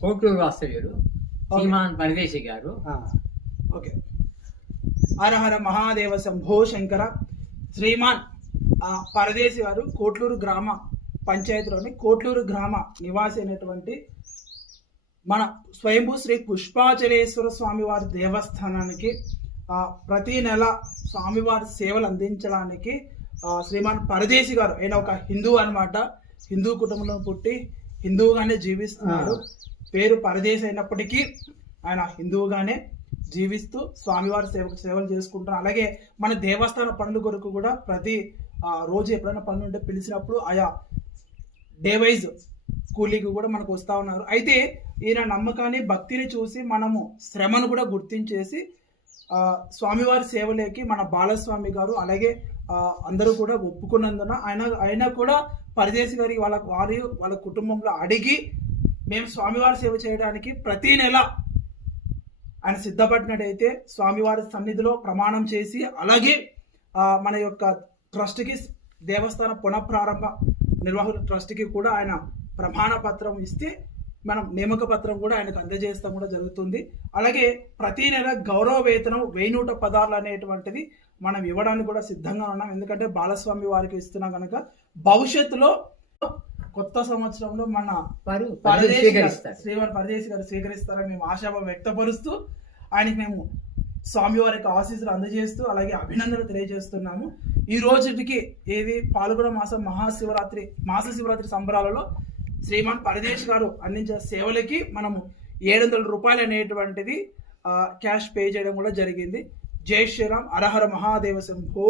కోటూరు వాస్తవ్యులు శ్రీమాన్ పరదేశి గారు. ఓకే. హర హర మహాదేవ శంభో శంకర. శ్రీమాన్ ఆ, పరదేశి గారు కోట్లూరు గ్రామ పంచాయతీలోని కోట్లూరు గ్రామ నివాసి అయినటువంటి మన స్వయంభూ శ్రీ పుష్పాచలేశ్వర స్వామివారి దేవస్థానానికి ఆ, ప్రతి నెల స్వామివారి సేవలు అందించడానికి ఆ, శ్రీమాన్ పరదేశి గారు ఆయన ఒక హిందూ అన్నమాట. హిందూ కుటుంబంలో పుట్టి హిందువుగానే జీవిస్తున్నారు. పేరు పరదేశి అయినప్పటికీ ఆయన హిందువుగానే జీవిస్తూ స్వామివారి సేవ సేవలు చేసుకుంటారు. అలాగే మన దేవస్థాన పనుల కొరకు కూడా ప్రతి ఆ, రోజు ఎప్పుడైనా పనులు ఉంటే పిలిచినప్పుడు ఆయా డే వైజ్ కూలీకి కూడా మనకు వస్తూ ఉన్నారు. అయితే ఈయన నమ్మకాన్ని భక్తిని చూసి మనము శ్రమను కూడా గుర్తించేసి స్వామివారి సేవలేకి మన బాలస్వామి గారు అలాగే అందరూ కూడా ఒప్పుకున్నందున ఆయన ఆయన కూడా పరదేశి గారి వాళ్ళ వారి వాళ్ళ కుటుంబంలో అడిగి మేము స్వామివారి సేవ చేయడానికి ప్రతి నెల ఆయన సిద్ధపడినట్టయితే స్వామివారి సన్నిధిలో ప్రమాణం చేసి అలాగే మన యొక్క ట్రస్ట్కి దేవస్థాన పునఃప్రారంభ నిర్వాహక ట్రస్ట్కి కూడా ఆయన ప్రమాణ పత్రం ఇస్తే మనం నియామక పత్రం కూడా ఆయనకు అందజేస్తాం కూడా జరుగుతుంది. అలాగే ప్రతి నెల గౌరవ వేతనం వెయ్యి నూట పదార్లు అనేటువంటిది మనం ఇవ్వడానికి కూడా సిద్ధంగా ఉన్నాం. ఎందుకంటే బాలస్వామి వారికి ఇస్తున్నాం కనుక భవిష్యత్తులో కొత్త సంవత్సరంలో మన శ్రీవారి పరదేశి గారు స్వీకరిస్తారని మేము ఆశాభావం వ్యక్తపరుస్తూ ఆయనకి మేము స్వామివారి యొక్క ఆశీస్సులు అందజేస్తూ అలాగే అభినందనలు తెలియజేస్తున్నాము. ఈ రోజుకి ఏది? పాల్గొన మాసం మహాశివరాత్రి మాస శివరాత్రి సంబరాలలో శ్రీమాన్ పరదేశ్ గారు అందించే సేవలకి మనము ఏడు వందల రూపాయలు అనేటువంటిది క్యాష్ పే చేయడం కూడా జరిగింది. జై శ్రీరామ్ అరహర మహాదేవ శంభో.